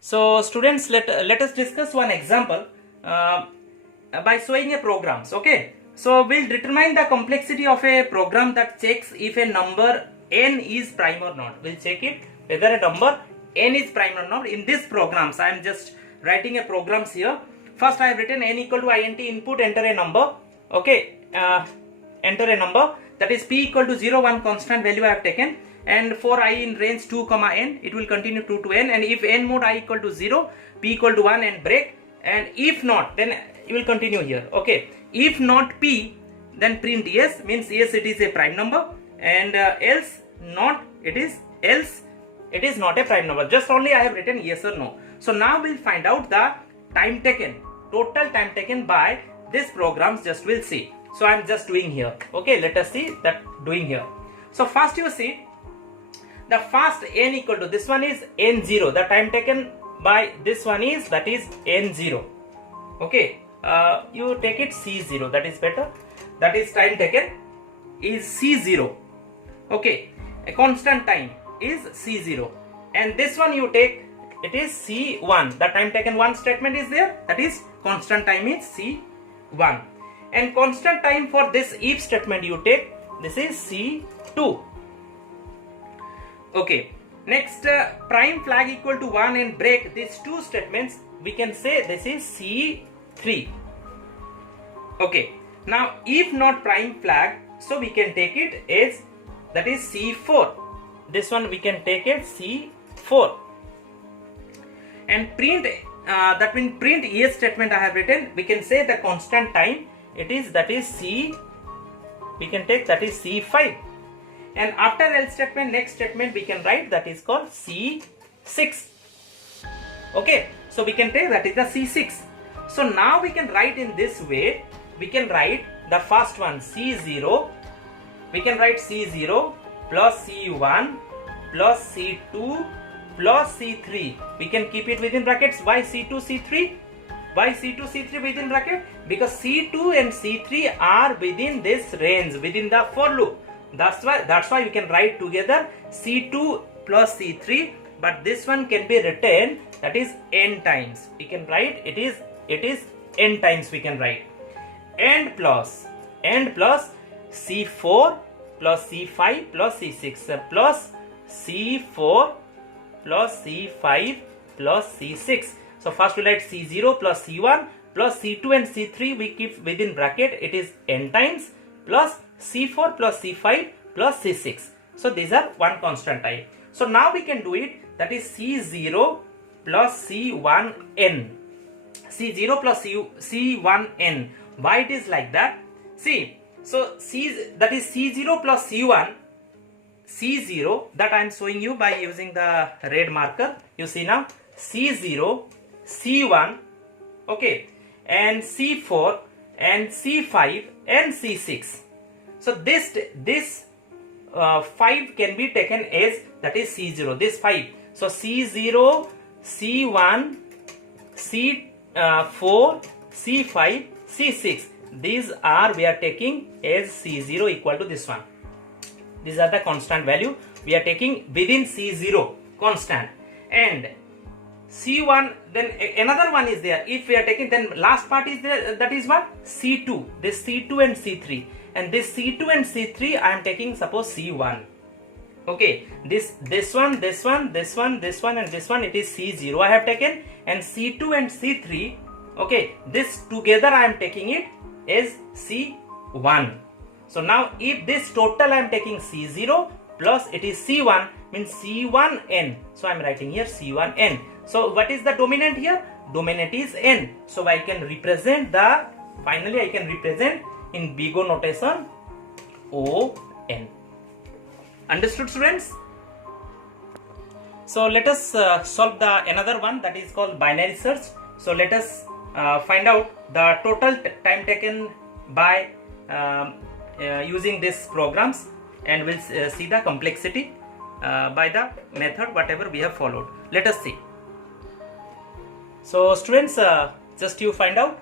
So students, let us discuss one example by showing a programs. Okay, so we'll determine the complexity of a program that checks if a number n is prime or not. We'll check it whether a number n is prime or not. In this programs, I am just writing a programs here. First I have written n equal to int input, enter a number. Okay, enter a number, that is p equal to 0, 1 constant value I have taken, and for I in range 2 comma n, it will continue 2 to n, and if n mod I equal to 0, p equal to 1 and break, and if not, then you will continue here. Okay, if not p, then print yes, means yes it is a prime number, and else not, it is not a prime number. Just only I have written yes or no. So now we'll find out the time taken, total time taken by this programs. Just we'll see. So I'm just doing here. Okay, let us see that doing here. So first you see the first n equal to, this one is n0, the time taken by this one is, that is n0. Okay, you take it c0, that is better, that is time taken is c0. Okay, a constant time is c0, and this one you take, it is c1, the time taken one statement is there, that is constant time is c1, and constant time for this if statement you take, this is c2. Okay, next prime flag equal to 1 and break, these two statements we can say this is c3. Okay, now if not prime flag, so we can take it as, that is c4, this one we can take it c4, and print that means print yes statement I have written, we can say the constant time it is, that is c, we can take that is c5, and after else statement next statement we can write, that is called c6. Okay, so we can take that is the c6. So now we can write in this way, we can write the first one c0, we can write c0 plus c1 plus c2 plus c3, we can keep it within brackets. Why c2 c3? Why c2 c3 within bracket? Because c2 and c3 are within this range, within the for loop. That's why we can write together c2 plus c3, but this one can be written, that is n times. We can write it is n times we can write, and plus c4 plus c5 plus c6 plus c4 plus c5 plus c6. So first we write c0 plus c1 plus c2 and c3 we keep within bracket, it is n times, plus c4 plus c5 plus c6. So these are one constant time. So now we can do it, that is c0 plus c1n, c0 plus c1n. Why it is like that? See, so that is c0 plus c1, c0 that I am showing you by using the red marker. You see now c0, c1, okay, and c4 and c5 and c6. So this 5 can be taken as, that is c0, this 5. So c0, c1, c4, c5, c6, these are we are taking as c0 equal to this one. These are the constant value we are taking within c0 constant, and c1, then another one is there, if we are taking, then last part is there, that is what, c2, this c2 and c3, and this c2 and c3 I am taking suppose c1. Okay, this one, and this one, it is c0 I have taken, and c2 and c3, okay, this together I am taking it as c1. So now if this total I am taking c0 plus it is c1, means c1n, so I am writing here c1n. So what is the dominant here? Dominant is n. So I can represent the, finally I can represent in big O notation on. Understood, students? So let us solve the another one, that is called binary search. So let us find out the total time taken by using these programs, and we'll see the complexity by the method whatever we have followed. Let us see. So students, just you find out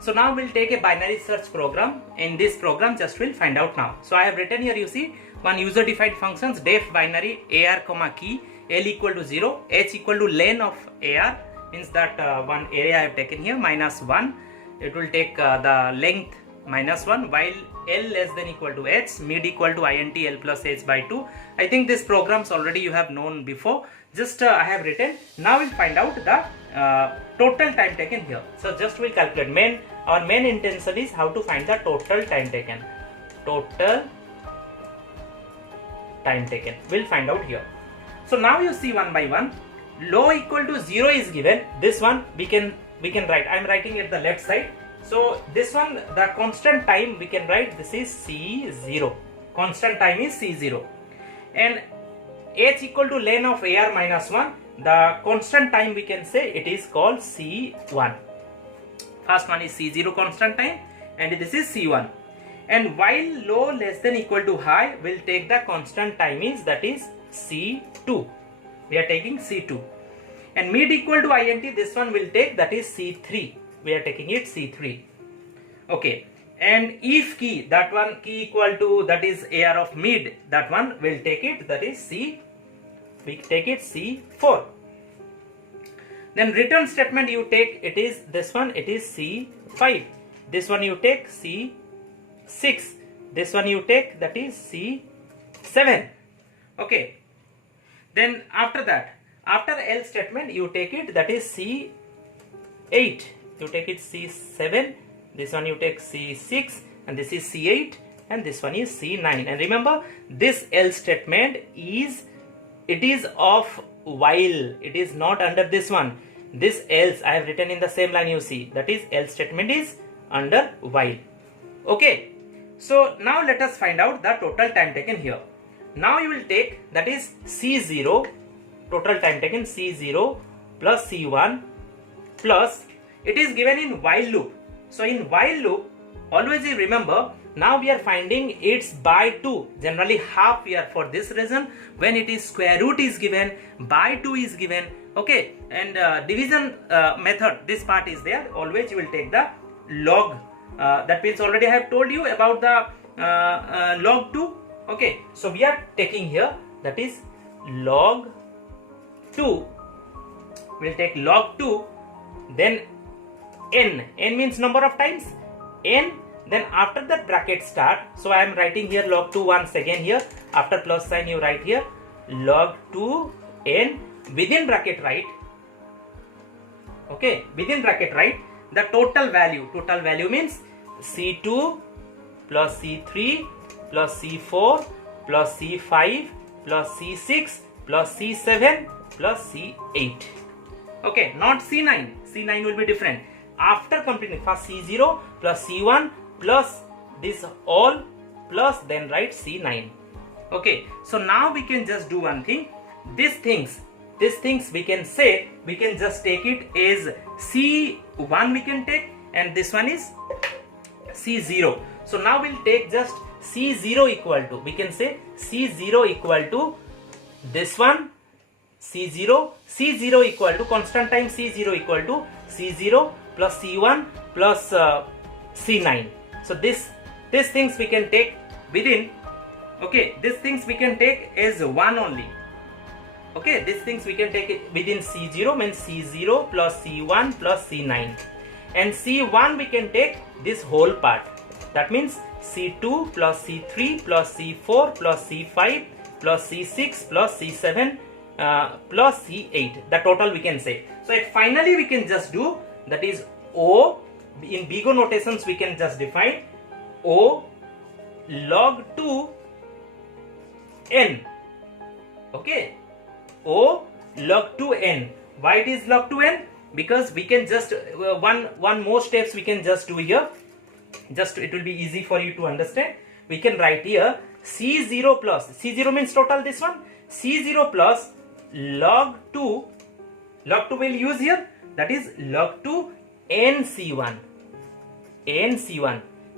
So now we'll take a binary search program. In this program, just we'll find out now. So I have written here, you see, one user defined functions, def binary ar comma key, l equal to 0, h equal to len of ar, means that one array I have taken here, minus 1. It will take the length minus 1, while l less than equal to h, mid equal to int l plus h by 2. I think this programs already you have known before. Just I have written. Now we'll find out the total time taken here. So just we'll calculate. Our main intention is how to find the total time taken. Total time taken. We'll find out here. So now you see one by one. Low equal to 0 is given. This one we can write. I am writing at the left side. So this one, the constant time we can write, this is C0. Constant time is C0. And h equal to len of ar minus 1, the constant time we can say it is called C1. First one is C0 constant time and this is C1. And while low less than equal to high, we'll take the constant time is, that is C2. We are taking C2. And mid equal to int, this one will take, that is C3. We are taking it C3. Okay. And if key, that one key equal to, that is ar of mid, that one will take it, that is C. We take it C4. Then return statement you take, it is this one, it is C5. This one you take C6. This one you take, that is C7. Okay. Then after that, after else statement you take it, that is C8. You take it C7. This one you take C6 and this is C8 and this one is C9. And remember, this else statement is, it is of while, it is not under this one. This else I have written in the same line, you see, that is else statement is under while. Okay. So now let us find out the total time taken here. Now you will take, that is C0, total time taken C0 plus C1 plus, it is given in while loop. So in while loop, always you remember, now we are finding it's by 2. Generally half we are, for this reason, when it is square root is given, by 2 is given. Okay. And division method, this part is there. Always you will take the log. That means already I have told you about the log 2. Okay. So we are taking here, that is log 2. We'll take log 2. Then n means number of times, n, then after that bracket start. So I am writing here log 2 once again here, after plus sign you write here log 2 n, within bracket write, okay, within bracket write the total value. Total value means C2 plus C3 plus C4 plus C5 plus C6 plus C7 plus C8. Okay, not C9. C9 will be different. After completing, first C0 plus C1 plus this all plus then write C9. Okay, so now we can just do one thing. These things we can say, we can just take it as C1 we can take, and this one is C0. So now we'll take just C0 equal to, we can say C0 equal to this one, C0 equal to constant time, C0 equal to C0 plus C1 plus C9. So this things we can take within, okay, these things we can take as 1 only. Okay, these things we can take it within C0, means C0 plus C1 plus C9. And C1 we can take this whole part. That means C2 plus C3 plus C4 plus C5 plus C6 plus C7 plus C8. The total we can say. So finally we can just do, that is O. In BIGO notations we can just define O log 2 n. Okay, O log 2 n. Why it is log 2 n? Because we can just one more steps we can just do here. Just it will be easy for you to understand. We can write here C0 plus, C0 means total, this one, C0 plus log 2 will use here, that is log 2 nC1,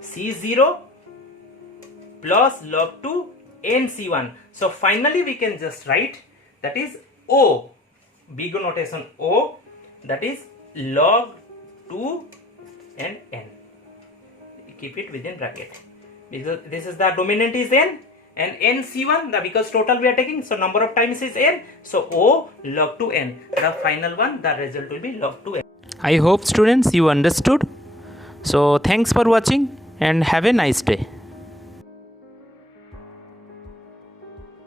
C0 plus log 2 nC1. So finally we can just write, that is O, BIGO notation O, that is log 2 and n. Keep it within bracket, because this is the dominant is n and n C1, because total we are taking, so number of times is n, so O log to n, the final one, the result will be log to n. I hope students you understood. So thanks for watching and have a nice day.